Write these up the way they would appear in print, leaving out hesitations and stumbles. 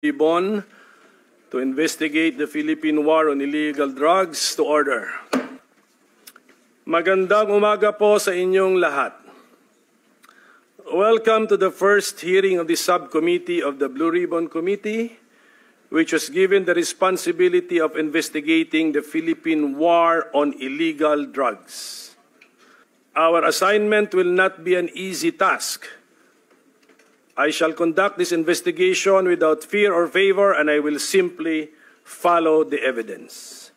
Ibon to investigate the Philippine War on Illegal Drugs to order. Magandang umaga po sa inyong lahat. Welcome to the first hearing of the subcommittee of the Blue Ribbon Committee, which was given the responsibility of investigating the Philippine War on Illegal Drugs. Our assignment will not be an easy task. I shall conduct this investigation without fear or favor, and I will simply follow the evidence.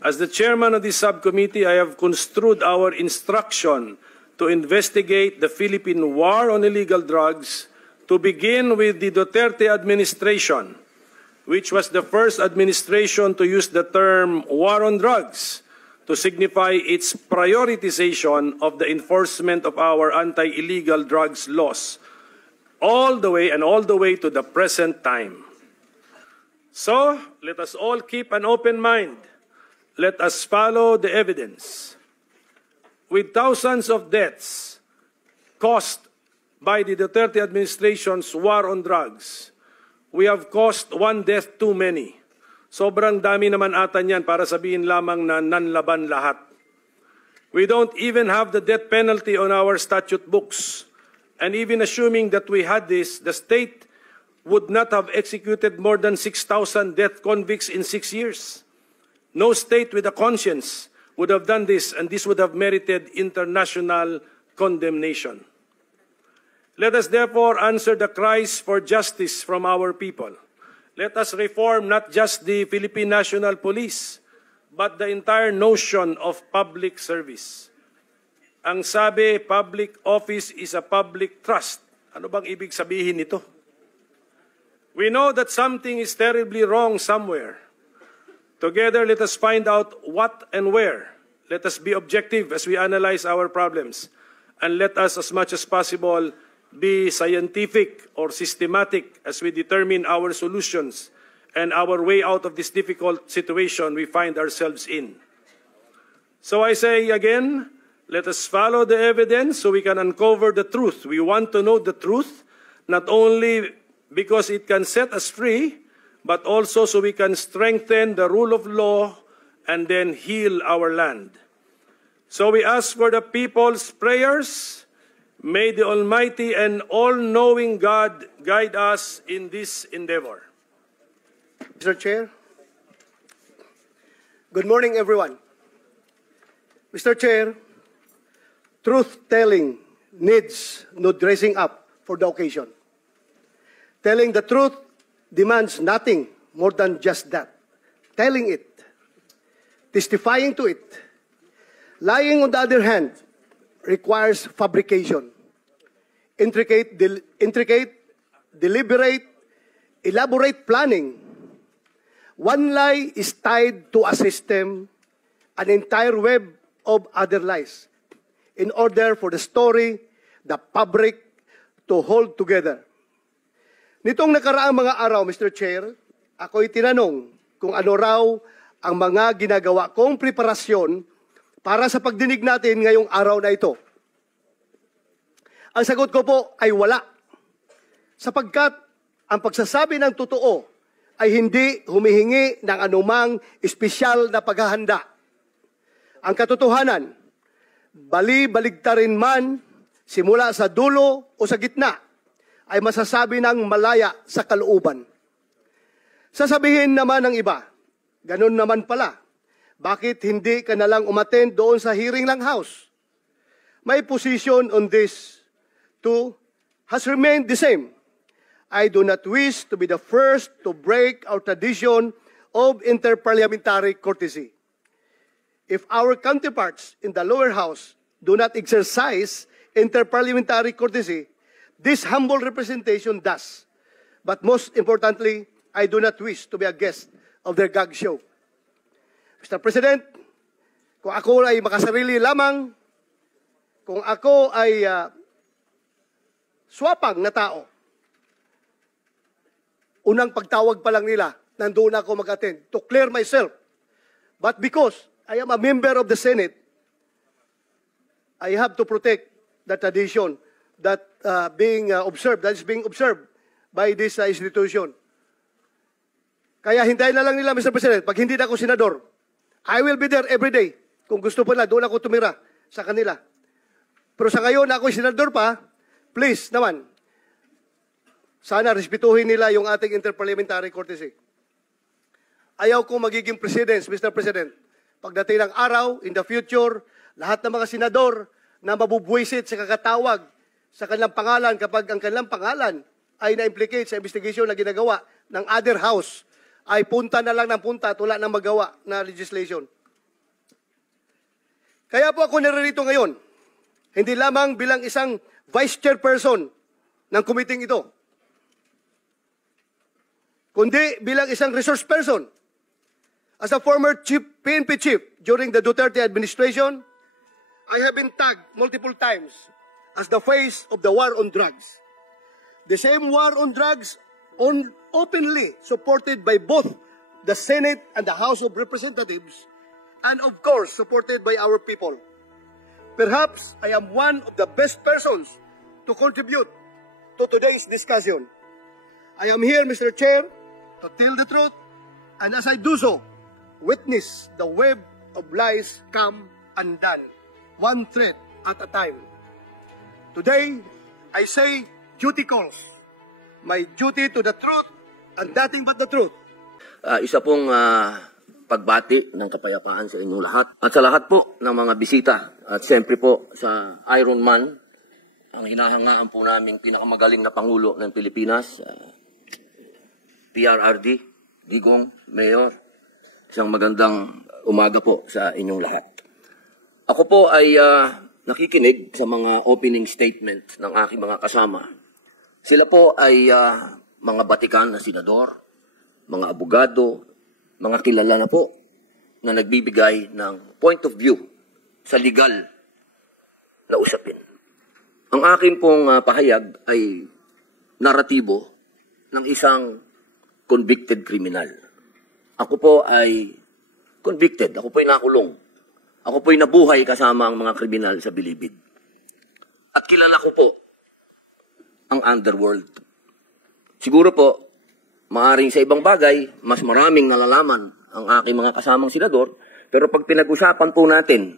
As the chairman of this subcommittee, I have construed our instruction to investigate the Philippine War on Illegal Drugs to begin with the Duterte administration, which was the first administration to use the term war on drugs to signify its prioritization of the enforcement of our anti-illegal drugs laws, all the way to the present time. So, let us all keep an open mind. Let us follow the evidence. With thousands of deaths caused by the Duterte administration's war on drugs, we have caused one death too many. Sobrang dami naman ata niyan para sabihin lamang na nanlaban lahat. We don't even have the death penalty on our statute books. And even assuming that we had this, the state would not have executed more than 6,000 death convicts in 6 years. No state with a conscience would have done this, and this would have merited international condemnation. Let us therefore answer the cries for justice from our people. Let us reform not just the Philippine National Police, but the entire notion of public service. Ang sabi, public office is a public trust. Ano bang ibig sabihin nito? We know that something is terribly wrong somewhere. Together, let us find out what and where. Let us be objective as we analyze our problems. And let us, as much as possible, be scientific or systematic as we determine our solutions and our way out of this difficult situation we find ourselves in. So I say again, let us follow the evidence so we can uncover the truth. We want to know the truth, not only because it can set us free, but also so we can strengthen the rule of law and then heal our land. So we ask for the people's prayers. May the Almighty and all-knowing God guide us in this endeavor. Mr. Chair, good morning, everyone. Mr. Chair, truth-telling needs no dressing up for the occasion. Telling the truth demands nothing more than just that. Telling it, testifying to it. Lying, on the other hand, requires fabrication. Intricate, deliberate, elaborate planning. One lie is tied to a system, an entire web of other lies, in order for the story, the fabric, to hold together. Nitong nakaraang mga araw, Mr. Chair, ako'y tinanong kung ano raw ang mga ginagawa kong preparasyon para sa pagdinig natin ngayong araw na ito. Ang sagot ko po ay wala. Sapagkat ang pagsasabi ng totoo ay hindi humihingi ng anumang espesyal na paghahanda. Ang katotohanan, bali-baligtarin man, simula sa dulo o sa gitna, ay masasabi ng malaya sa kalooban. Sasabihin naman ng iba, ganun naman pala, bakit hindi ka nalang umattend doon sa hearing lang house? My position on this too has remained the same. I do not wish to be the first to break our tradition of interparliamentary courtesy. If our counterparts in the lower house do not exercise interparliamentary courtesy, this humble representation does. But most importantly, I do not wish to be a guest of their gag show. Mr. President, kung ako ay makasarili lamang, kung ako ay swapang na tao, unang pagtawag pa lang nila, nandoon ako mag-attend to clear myself. But because I am a member of the Senate, I have to protect the tradition that is being observed by this institution. Kaya hintayin na lang nila, Mr. President, pag hindi na ako senador, I will be there every day. Kung gusto po na, doon ako tumira sa kanila. Pero sa ngayon, na ako'y senador pa, please naman, sana respetuhin nila yung ating interparliamentary courtesy. Ayaw kong magiging president, Mr. President. Pagdating ng araw, in the future, lahat ng mga senador na mabubwisit sa kakatawag sa kanilang pangalan kapag ang kanilang pangalan ay na-implicate sa investigation na ginagawa ng other house, ay punta na lang ng punta at wala nang magawa na legislation. Kaya po ako naririto ngayon, hindi lamang bilang isang vice chairperson ng committee ito, kundi bilang isang resource person. As a former PNP chief during the Duterte administration, I have been tagged multiple times as the face of the war on drugs. The same war on drugs openly supported by both the Senate and the House of Representatives, and of course supported by our people. Perhaps I am one of the best persons to contribute to today's discussion. I am here, Mr. Chair, to tell the truth, and as I do so, witness the web of lies come undone, one thread at a time. Today, I say duty calls. My duty to the truth and nothing but the truth. Isa pong pagbati ng kapayapaan sa inyong lahat. At sa lahat po ng mga bisita. At siyempre po sa Iron Man, ang hinahangaan po naming pinakamagaling na Pangulo ng Pilipinas, PRRD, Digong, Mayor. Isang magandang umaga po sa inyong lahat. Ako po ay nakikinig sa mga opening statement ng aking mga kasama. Sila po ay mga batikan na senador, mga abogado, mga kilala na po na nagbibigay ng point of view sa legal na usapin. Ang akin pong pahayag ay naratibo ng isang convicted criminal. Ako po ay convicted. Ako po ay nakulong. Ako po ay nabuhay kasama ang mga kriminal sa Bilibid. At kilala ko po ang underworld. Siguro po, maaring sa ibang bagay, mas maraming nalalaman ang aking mga kasamang senador, pero pag pinag-usapan po natin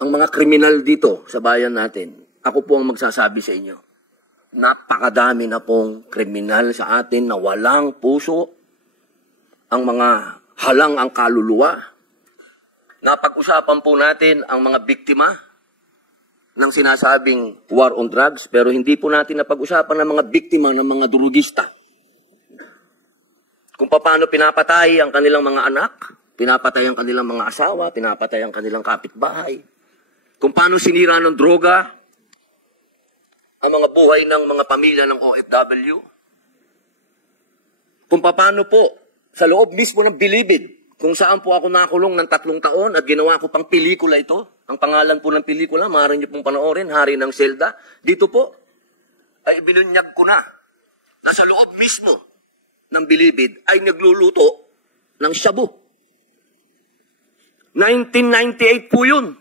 ang mga kriminal dito sa bayan natin, ako po ang magsasabi sa inyo, napakadami na pong kriminal sa atin na walang puso, ang mga halang ang kaluluwa. Napag-usapan po natin ang mga biktima ng sinasabing war on drugs, pero hindi po natin napag-usapan ang mga biktima ng mga durugista. Kung paano pinapatay ang kanilang mga anak, pinapatay ang kanilang mga asawa, pinapatay ang kanilang kapitbahay. Kung paano sinira ng droga ang mga buhay ng mga pamilya ng OFW. Kung paano po sa loob mismo ng Bilibid, kung saan po ako nakulong ng 3 taon at ginawa ko pang pelikula ito. Ang pangalan po ng pelikula, maaari niyo pong panoorin, Hari ng Selda. Dito po, ay ibinunyag ko na sa loob mismo ng Bilibid ay nagluluto ng shabu. 1998 po yun.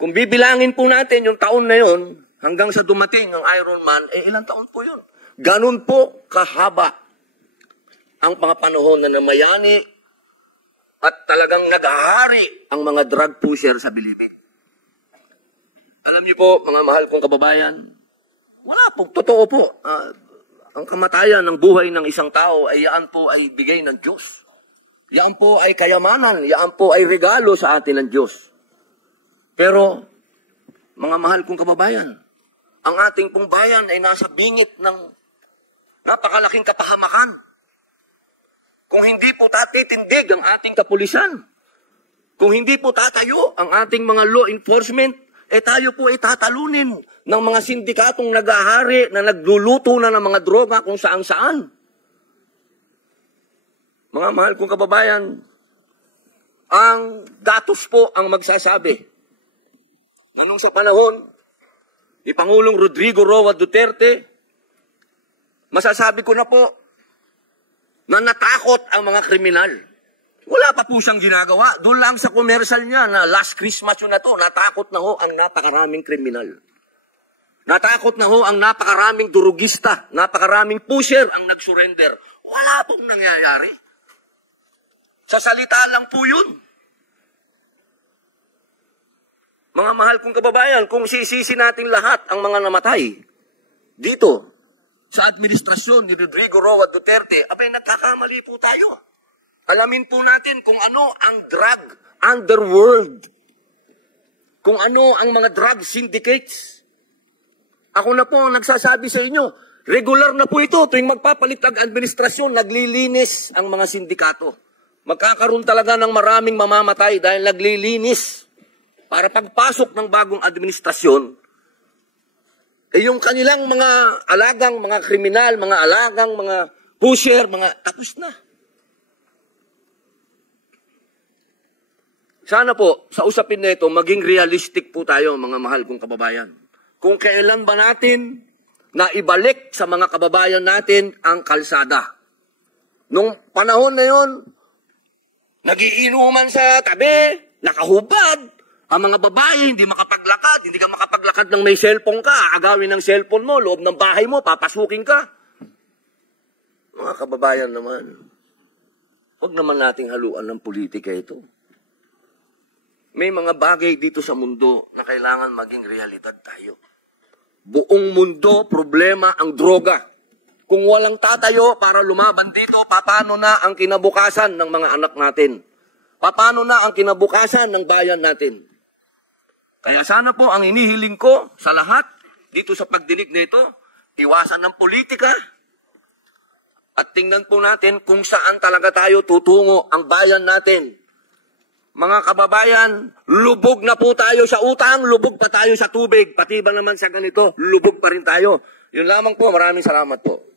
Kung bibilangin po natin yung taon na yun, hanggang sa dumating ang Iron Man, ilang taon po yun? Ganun po kahaba ang mga panahon na namayani at talagang naghahari ang mga drug pusher sa Bilibid. Alam niyo po, mga mahal kong kababayan, wala po, totoo po. Ang kamatayan ng buhay ng isang tao ay yaan po ay bigay ng Diyos. Yaan po ay kayamanan, yaan po ay regalo sa atin ng Diyos. Pero, mga mahal kong kababayan, ang ating pong bayan ay nasa bingit ng napakalaking kapahamakan. Kung hindi po tatitindig ang ating kapulisan, kung hindi po tatayo ang ating mga law enforcement, tayo po ay tatalunin ng mga sindikatong nag-ahari na nagluluto na ng mga droga kung saan-saan. Mga mahal kong kababayan, ang datos po ang magsasabi. Nung sa panahon ni Pangulong Rodrigo Roa Duterte, masasabi ko na po na natakot ang mga kriminal. Wala pa po siyang ginagawa. Doon lang sa commercial niya na last Christmas yun na to, natakot na ho ang napakaraming kriminal. Natakot na ho ang napakaraming durugista, napakaraming pusher ang nag-surrender. Wala pong nangyayari. Sa salita lang po yun. Mga mahal kong kababayan, kung sisisi natin lahat ang mga namatay dito sa administrasyon ni Rodrigo Roa Duterte, abay nagkakamali po tayo. Alamin po natin kung ano ang drug underworld. Kung ano ang mga drug syndicates. Ako na po ang nagsasabi sa inyo, regular na po ito. Tuwing magpapalit ang administrasyon, naglilinis ang mga sindikato. Magkakaroon talaga ng maraming mamamatay dahil naglilinis. Para pagpasok ng bagong administrasyon, yung kanilang mga alagang, mga kriminal, mga alagang, mga pusher, mga tapos na. Sana po, sa usapin na ito, maging realistic po tayo, mga mahal kong kababayan. Kung kailan ba natin na ibalik sa mga kababayan natin ang kalsada. Nung panahon na yun, nagiinuman sa tabi, nakahubad, ang mga babae, hindi makapaglakad. Hindi ka makapaglakad ng may cellphone ka. Aagawin ng cellphone mo, loob ng bahay mo, papasukin ka. Mga kababayan naman, huwag naman nating haluan ng politika ito. May mga bagay dito sa mundo na kailangan maging realidad tayo. Buong mundo, problema ang droga. Kung walang tatayo para lumaban dito, paano na ang kinabukasan ng mga anak natin? Paano na ang kinabukasan ng bayan natin? Kaya sana po ang inihiling ko sa lahat dito sa pagdinig nito, iwasan ng politika at tingnan po natin kung saan talaga tayo tutungo ang bayan natin. Mga kababayan, lubog na po tayo sa utang, lubog pa tayo sa tubig, pati ba naman sa ganito, lubog pa rin tayo. Yun lamang po, maraming salamat po.